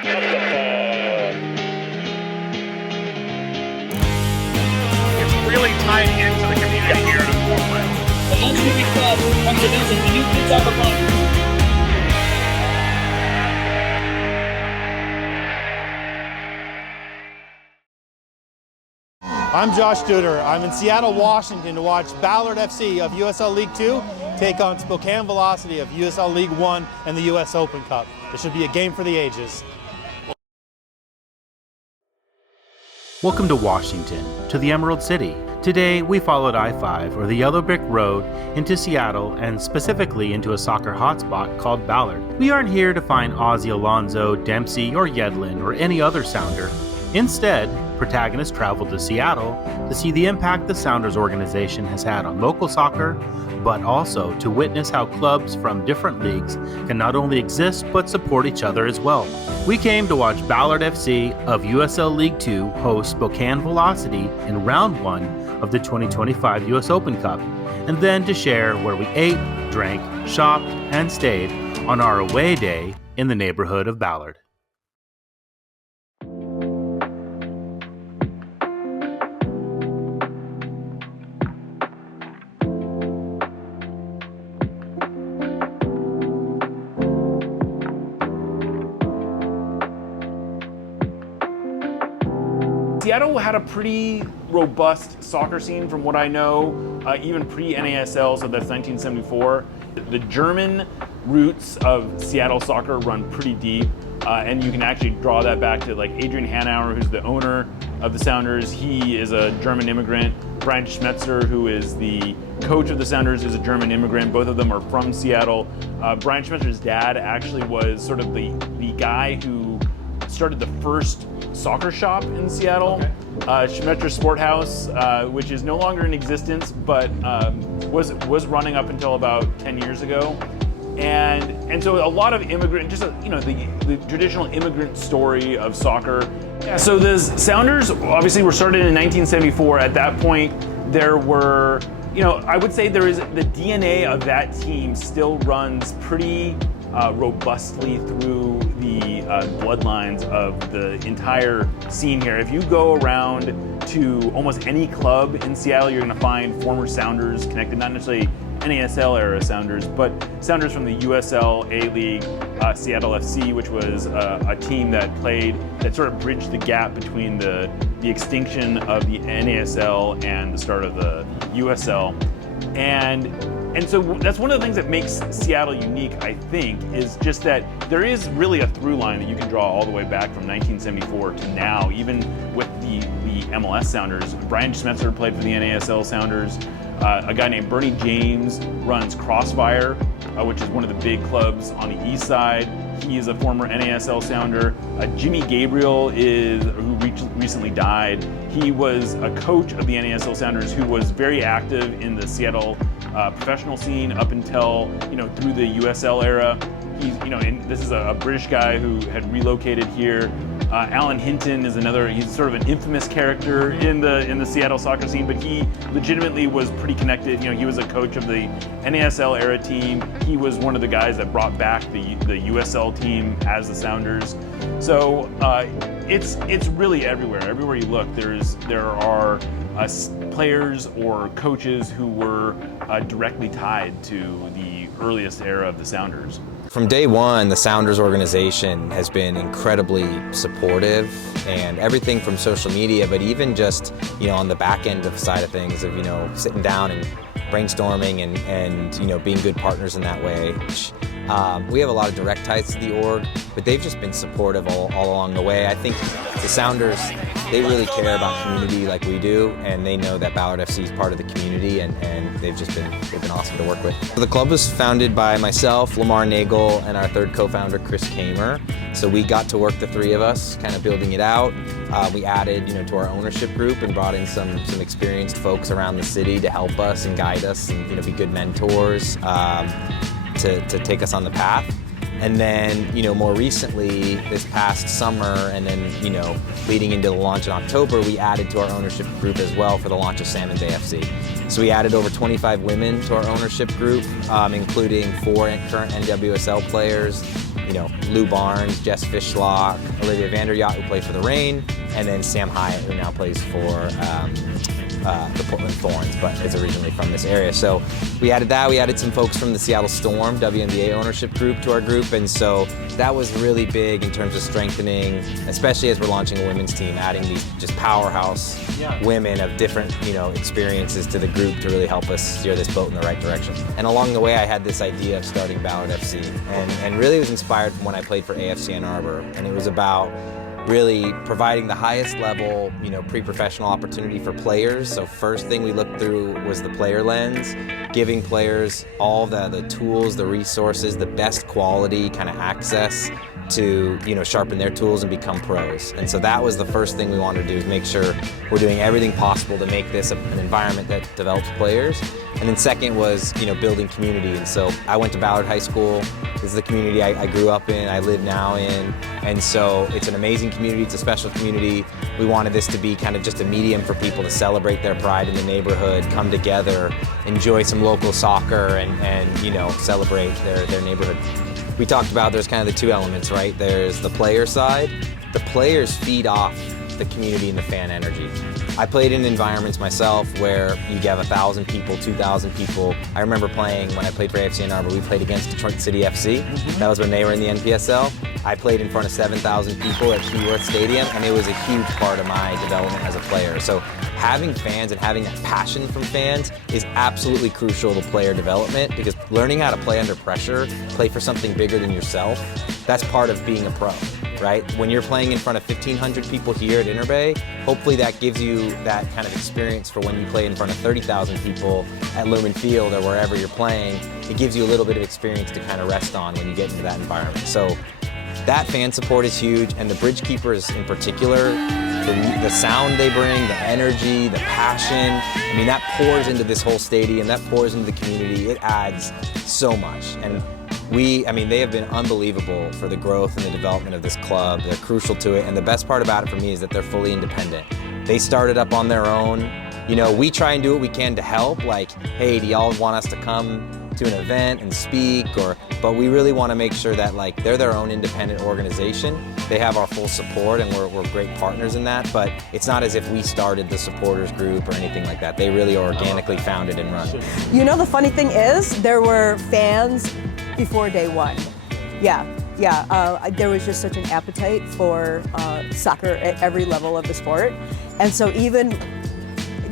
It's really tied into the community here in Portland. The Luxury Club comes to visit the new Kids Soccer Club. I'm Josh Duder. I'm in Seattle, Washington to watch Ballard FC of USL League 2 take on Spokane Velocity of USL League 1 and the US Open Cup. It should be a game for the ages. Welcome to Washington, to the Emerald City. Today, we followed I-5, or the Yellow Brick Road, into Seattle and specifically into a soccer hotspot called Ballard. We aren't here to find Ozzy Alonso, Dempsey, or Yedlin, or any other Sounder. Instead, Protagonist traveled to Seattle to see the impact the Sounders organization has had on local soccer, but also to witness how clubs from different leagues can not only exist but support each other as well. We came to watch Ballard FC of USL League 2 host Spokane Velocity in round 1 of the 2025 US Open Cup, and then to share where we ate, drank, shopped, and stayed on our away day in the neighborhood of Ballard. Seattle had a pretty robust soccer scene from what I know, even pre-NASL, so that's 1974. The German roots of Seattle soccer run pretty deep, and you can actually draw that back to like Adrian Hanauer, who's the owner of the Sounders. He is a German immigrant. Brian Schmetzer, who is the coach of the Sounders, is a German immigrant. Both of them are from Seattle. Brian Schmetzer's dad actually was sort of the guy who started the first soccer shop in Seattle, Schmetzer Sport House, which is no longer in existence, but was running up until about 10 years ago. And so a lot of immigrant, just the traditional immigrant story of soccer. Yeah, so the Sounders obviously were started in 1974. At that point, there were, I would say there is the DNA of that team still runs pretty robustly through the bloodlines of the entire scene here. If you go around to almost any club in Seattle, you're going to find former Sounders connected, not necessarily NASL era Sounders, but Sounders from the USL A-League, Seattle FC, which was a team that sort of bridged the gap between the extinction of the NASL and the start of the USL. And so that's one of the things that makes Seattle unique, I think, is just that there is really a through line that you can draw all the way back from 1974 to now, even with the MLS Sounders. Brian Schmetzer played for the NASL Sounders. A guy named Bernie James runs Crossfire, which is one of the big clubs on the east side. He is a former NASL Sounder. Jimmy Gabriel who recently died. He was a coach of the NASL Sounders who was very active in the Seattle professional scene up until, through the USL era. This is a British guy who had relocated here. Alan Hinton is he's sort of an infamous character in the Seattle soccer scene, but he legitimately was pretty connected. He was a coach of the NASL era team. He was one of the guys that brought back the USL team as the Sounders. So it's really everywhere. Everywhere you look, there are players or coaches who were directly tied to the earliest era of the Sounders. From day one, the Sounders organization has been incredibly supportive, and everything from social media, but even just, on the back end of side of things of, sitting down and brainstorming and being good partners in that way. We have a lot of direct ties to the org, but they've just been supportive all along the way. I think the Sounders, they really care about community like we do, and they know that Ballard FC is part of the community, and they've been awesome to work with. The club was founded by myself, Lamar Nagel, and our third co-founder, Chris Kamer. So we got to work, the three of us, kind of building it out. We added, to our ownership group and brought in some experienced folks around the city to help us and guide us and be good mentors to take us on the path. And then, more recently, this past summer, and then, leading into the launch in October, we added to our ownership group as well for the launch of Salmon Bay FC. So we added over 25 women to our ownership group, including 4 current NWSL players, Lou Barnes, Jess Fishlock, Olivia Vanderyacht, who played for the Reign, and then Sam Hyatt, who now plays for the Portland Thorns, but is originally from this area. So we added that. We added some folks from the Seattle Storm, WNBA ownership group, to our group, and so that was really big in terms of strengthening, especially as we're launching a women's team, adding these just powerhouse women of different, experiences to the group to really help us steer this boat in the right direction. And along the way, I had this idea of starting Ballard FC, and really was inspired from when I played for AFC Ann Arbor, and it was about really providing the highest level, pre-professional opportunity for players. So first thing we looked through was the player lens, giving players all the tools, the resources, the best quality kind of access to, sharpen their tools and become pros. And so that was the first thing we wanted to do, is make sure we're doing everything possible to make this an environment that develops players. And then second was, building community. And so I went to Ballard High School. This is the community I grew up in, I live now in. And so it's an amazing community, it's a special community. We wanted this to be kind of just a medium for people to celebrate their pride in the neighborhood, come together, enjoy some local soccer, and celebrate their neighborhood. We talked about there's kind of the two elements, right? There's the player side. The players feed off the community and the fan energy. I played in environments myself where you have 1,000 people, 2,000 people. I remember playing, when I played for AFC Ann Arbor, we played against Detroit City FC. That was when they were in the NPSL. I played in front of 7,000 people at Keyworth Stadium, and it was a huge part of my development as a player. So having fans and having that passion from fans is absolutely crucial to player development, because learning how to play under pressure, play for something bigger than yourself, that's part of being a pro. Right? When you're playing in front of 1,500 people here at Interbay, hopefully that gives you that kind of experience for when you play in front of 30,000 people at Lumen Field or wherever you're playing. It gives you a little bit of experience to kind of rest on when you get into that environment. So that fan support is huge, and the bridge keepers in particular, the sound they bring, the energy, the passion, that pours into this whole stadium, that pours into the community. It adds so much. And they have been unbelievable for the growth and the development of this club. They're crucial to it, and the best part about it for me is that they're fully independent. They started up on their own. We try and do what we can to help, like, hey, do y'all want us to come to an event and speak? But we really want to make sure that they're their own independent organization. They have our full support, and we're great partners in that, but it's not as if we started the supporters group or anything like that. They really organically founded and run. The funny thing is, there were fans before day one. There was just such an appetite for soccer at every level of the sport. And so even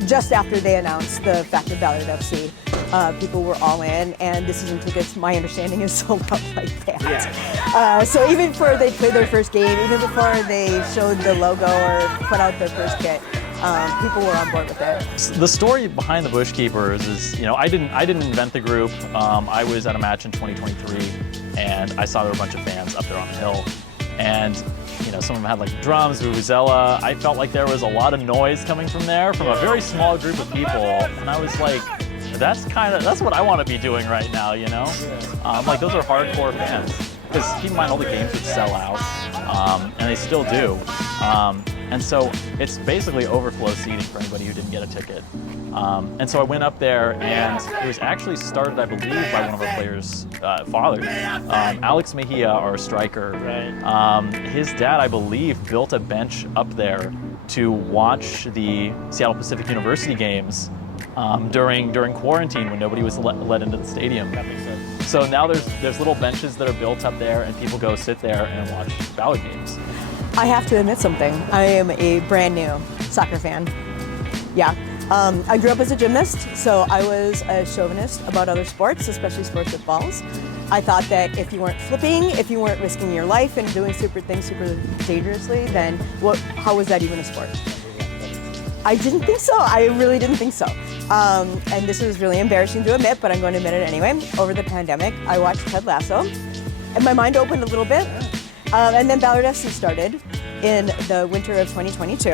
just after they announced the fact of Ballard FC, people were all in, and the season tickets, my understanding, is sold out like that. So even before they played their first game, even before they showed the logo or put out their first kit, people were on board with it. The story behind the Bushkeepers is, I didn't invent the group. I was at a match in 2023, and I saw there were a bunch of fans up there on the hill, and some of them had drums, vuvuzela. I felt like there was a lot of noise coming from there, from a very small group of people, and I was like, that's what I want to be doing right now, those are hardcore fans. Because keep in mind, all the games would sell out, and they still do. And so it's basically overflow seating for anybody who didn't get a ticket. And so I went up there, and it was actually started, I believe, by one of our players' fathers. Alex Mejia, our striker. His dad, I believe, built a bench up there to watch the Seattle Pacific University games during quarantine when nobody was let into the stadium. That makes sense. So now there's little benches that are built up there, and people go sit there and watch Ballard games. I have to admit something. I am a brand new soccer fan. I grew up as a gymnast, so I was a chauvinist about other sports, especially sports with balls. I thought that if you weren't flipping, if you weren't risking your life and doing super dangerously, then how was that even a sport? I didn't think so. I really didn't think so. And this is really embarrassing to admit, but I'm going to admit it anyway. Over the pandemic, I watched Ted Lasso, and my mind opened a little bit. And then Ballard FC started in the winter of 2022,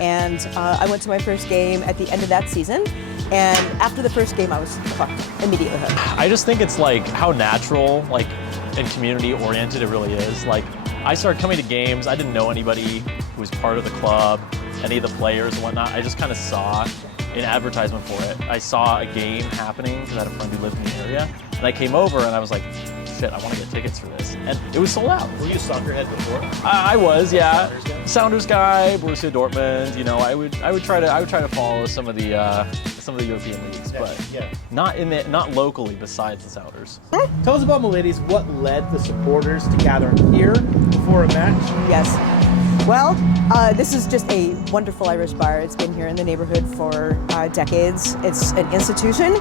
and I went to my first game at the end of that season. And after the first game, I was hooked, immediately hooked. I just think it's how natural, and community-oriented it really is. I started coming to games. I didn't know anybody who was part of the club, any of the players and whatnot. I just kind of saw an advertisement for it. I saw a game happening because I had a friend who lived in the area, and I came over and I was like, shit, I want to get tickets for this. And it was sold out. Were you a soccer head before? I was, yeah. Sounders Sounders guy, guy? Borussia Dortmund. You know, I would try to follow some of the European leagues, but not locally besides the Sounders. Tell us about Miladies. What led the supporters to gather here before a match? Yes. Well, this is just a wonderful Irish bar. It's been here in the neighborhood for decades. It's an institution,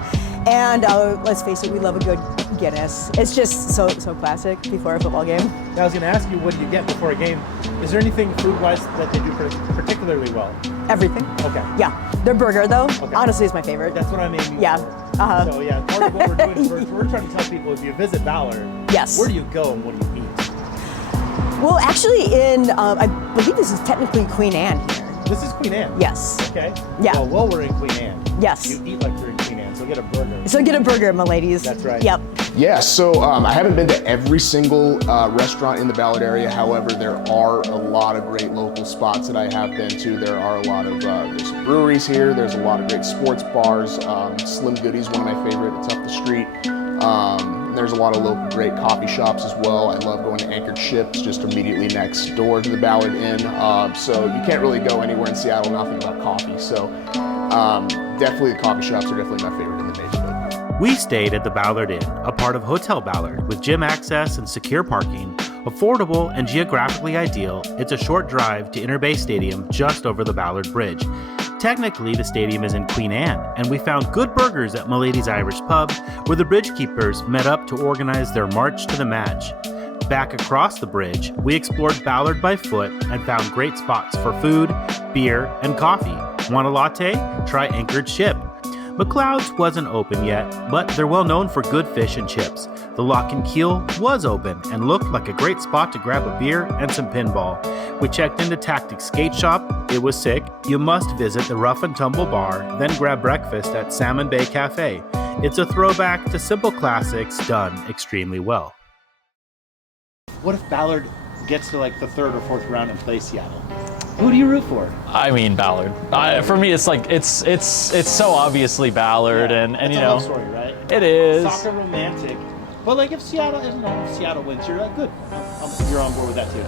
and let's face it, we love a good Guinness. It's just so classic before a football game. I was going to ask you, what do you get before a game? Is there anything food-wise that they do particularly well? Everything. Okay. Yeah. Their burger, though, honestly, is my favorite. That's what I'm aiming Yeah. for. Uh-huh. So yeah, part of what we're doing is we're trying to tell people, if you visit Ballard, Yes. where do you go and what do you eat? Well, actually, I believe this is technically Queen Anne here. This is Queen Anne? Yes. Okay. Yeah. Well, while we're in Queen Anne, Yes. you eat like you're in Queen Anne, so get a burger. So get a burger, my ladies. That's right. Yep. Yeah, so I haven't been to every single restaurant in the Ballard area. However, there are a lot of great local spots that I have been to. There are a lot of there's some breweries here. There's a lot of great sports bars. Slim Goody's one of my favorite. It's up the street. There's a lot of local great coffee shops as well. I love going to Anchored Ships, just immediately next door to the Ballard Inn. So you can't really go anywhere in Seattle not think about coffee. So definitely the coffee shops are definitely my favorite in the neighborhood. We stayed at the Ballard Inn, a part of Hotel Ballard, with gym access and secure parking, affordable and geographically ideal. It's a short drive to Inter Bay Stadium just over the Ballard Bridge. Technically, the stadium is in Queen Anne, and we found good burgers at Milady's Irish Pub, where the bridge keepers met up to organize their march to the match. Back across the bridge, we explored Ballard by foot and found great spots for food, beer, and coffee. Want a latte? Try Anchored Ship. McLeod's wasn't open yet, but they're well known for good fish and chips. The Lock and Keel was open and looked like a great spot to grab a beer and some pinball. We checked into Tactics Skate Shop. It was sick. You must visit the Rough and Tumble Bar, then grab breakfast at Salmon Bay Cafe. It's a throwback to simple classics done extremely well. What if Ballard gets to like the third or fourth round and plays Seattle? Who do you root for? I mean, Ballard. For me, it's like it's so obviously Ballard, and It's you a know, love story, right? it is. Soccer romantic. But like if Seattle wins, you're like good. You're on board with that too.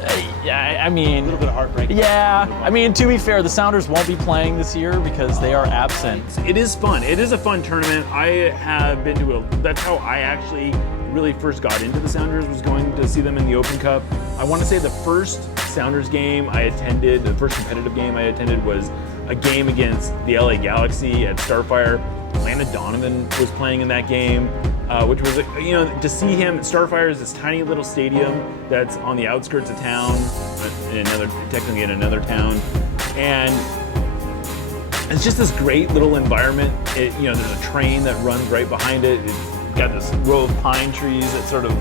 Yeah, I A mean, little bit of heartbreak. yeah. I mean, to be fair, the Sounders won't be playing this year because they are absent. It is fun. It is a fun tournament. I have been to that's how I actually really first got into the Sounders, was going to see them in the Open Cup. I want to say the first Sounders game I attended, the first competitive game I attended, was a game against the LA Galaxy at Starfire. Atlanta Donovan was playing in that game, which was, to see him. Starfire is this tiny little stadium that's on the outskirts of town, technically in another town, and it's just this great little environment. There's a train that runs right behind it. It's got this row of pine trees that sort of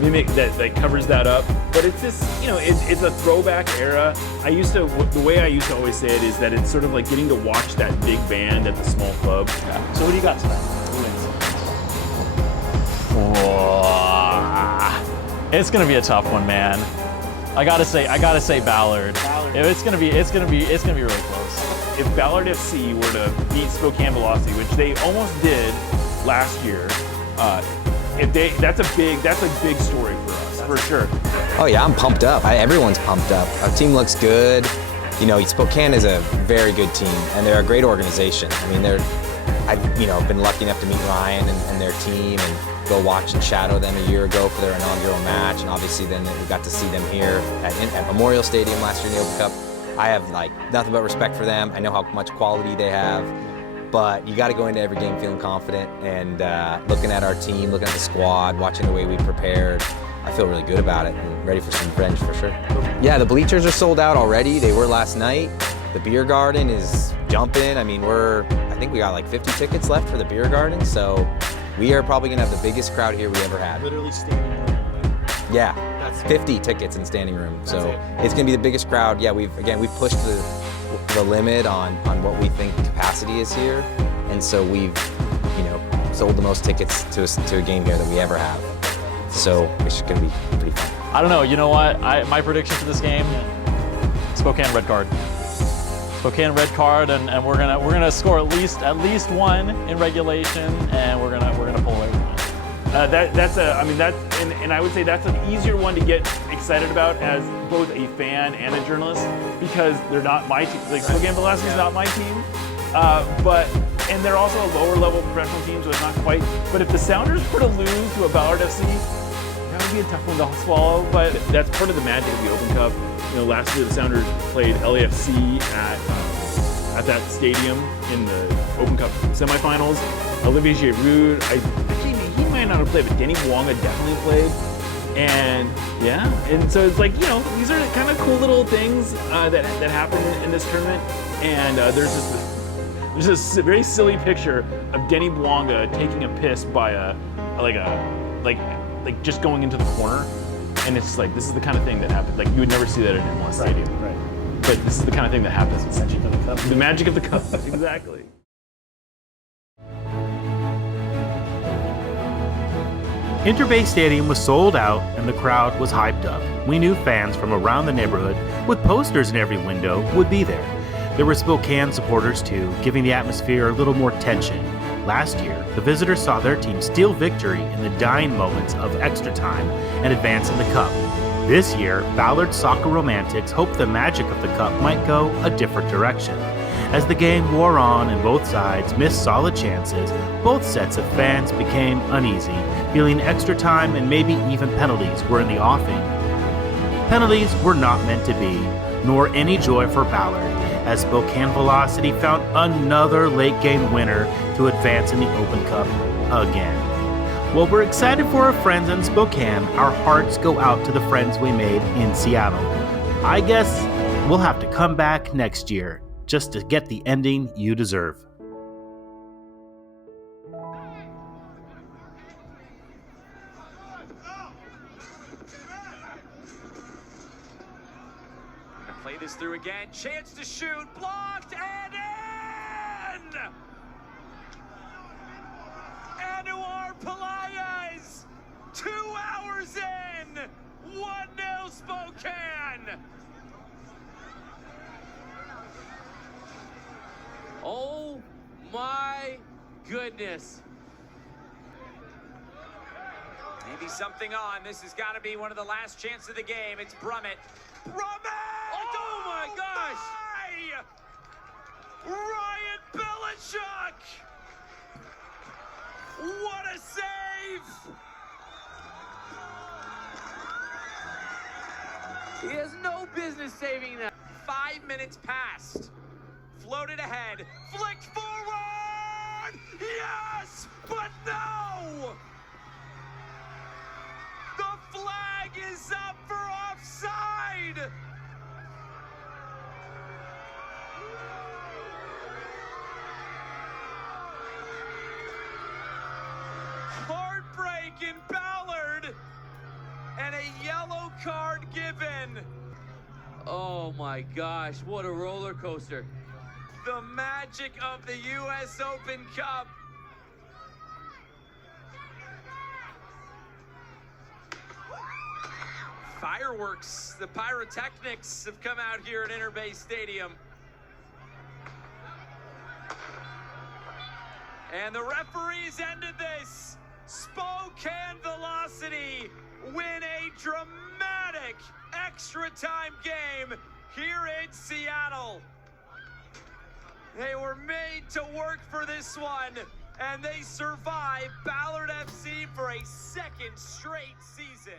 mimic that covers that up. But it's this, it's a throwback era. The way I used to always say it is that it's sort of like getting to watch that big band at the small club. Yeah. So what do you got tonight? Who wins? It's gonna be a tough one, man. I gotta say Ballard. It's gonna be really close. If Ballard FC were to beat Spokane Velocity, which they almost did last year, that's a big story for us, for sure. Oh yeah, I'm pumped up. Everyone's pumped up. Our team looks good. Spokane is a very good team, and they're a great organization. I mean, I've been lucky enough to meet Ryan and their team and go watch and shadow them a year ago for their inaugural match, and obviously then we got to see them here at Memorial Stadium last year in the Open Cup. I have nothing but respect for them. I know how much quality they have, but you got to go into every game feeling confident, and looking at our team, looking at the squad, watching the way we prepared, I feel really good about it and ready for some revenge for sure. Yeah, the bleachers are sold out already. They were last night. The beer garden is jumping. I mean, I think we got like 50 tickets left for the beer garden, so we are probably gonna have the biggest crowd here we ever had. Literally standing room. Yeah, that's 50 tickets in standing room, so it's gonna be the biggest crowd. Yeah, we've pushed the limit on what we think capacity is here, and so we've sold the most tickets to a game here that we ever have. So it's gonna be pretty fun. I don't know. You know what? My prediction for this game: Spokane red card. Spokane red card, and we're gonna score at least one in regulation, and we're gonna pull away from it. And I would say that's an easier one to get excited about as both a fan and a journalist, because they're not my team. Like Spokane Velocity is not my team, and they're also a lower level professional team, so it's not quite. But if the Sounders were to lose to a Ballard FC, that would be a tough one to swallow. But that's part of the magic of the Open Cup. You know, last year the Sounders played LAFC at that stadium in the Open Cup semifinals. Olivier Giroud, he might not have played, but Denny Wonga definitely played. And so it's like, you know, these are kind of cool little things that happen in this tournament. And there's this very silly picture of Denny Wonga taking a piss by just going into the corner. And it's like, this is the kind of thing that happens. Like, you would never see that at MLS Stadium. Right. But this is the kind of thing that happens. The magic of the cup. The magic of the cup, exactly. Interbay Stadium was sold out and the crowd was hyped up. We knew fans from around the neighborhood, with posters in every window, would be there. There were Spokane supporters too, giving the atmosphere a little more tension. Last year, the visitors saw their team steal victory in the dying moments of extra time and advance in the cup. This year, Ballard soccer romantics hoped the magic of the cup might go a different direction. As the game wore on and both sides missed solid chances, both sets of fans became uneasy, feeling extra time and maybe even penalties were in the offing. Penalties were not meant to be, nor any joy for Ballard, as Spokane Velocity found another late game winner to advance in the Open Cup again. While we're excited for our friends in Spokane, our hearts go out to the friends we made in Seattle. I guess we'll have to come back next year just to get the ending you deserve. Play this through again. Chance to shoot. Blocked and in! Anwar Pelaez! 2 hours in! 1-0 Spokane! Oh my goodness. Maybe something on. This has got to be one of the last chances of the game. It's Brummett. Oh my gosh! Ryan Belichuk! What a save! He has no business saving that. 5 minutes passed. Floated ahead. Flicked forward! Yes! But no! The flag is up for offside! Heartbreak in Ballard, and a yellow card given. Oh my gosh, what a roller coaster. The magic of the US Open Cup. Fireworks, the pyrotechnics have come out here at Interbay Stadium. And the referees ended this. Spokane Velocity win a dramatic extra time game here in Seattle. They were made to work for this one, and they survived Ballard FC for a second straight season.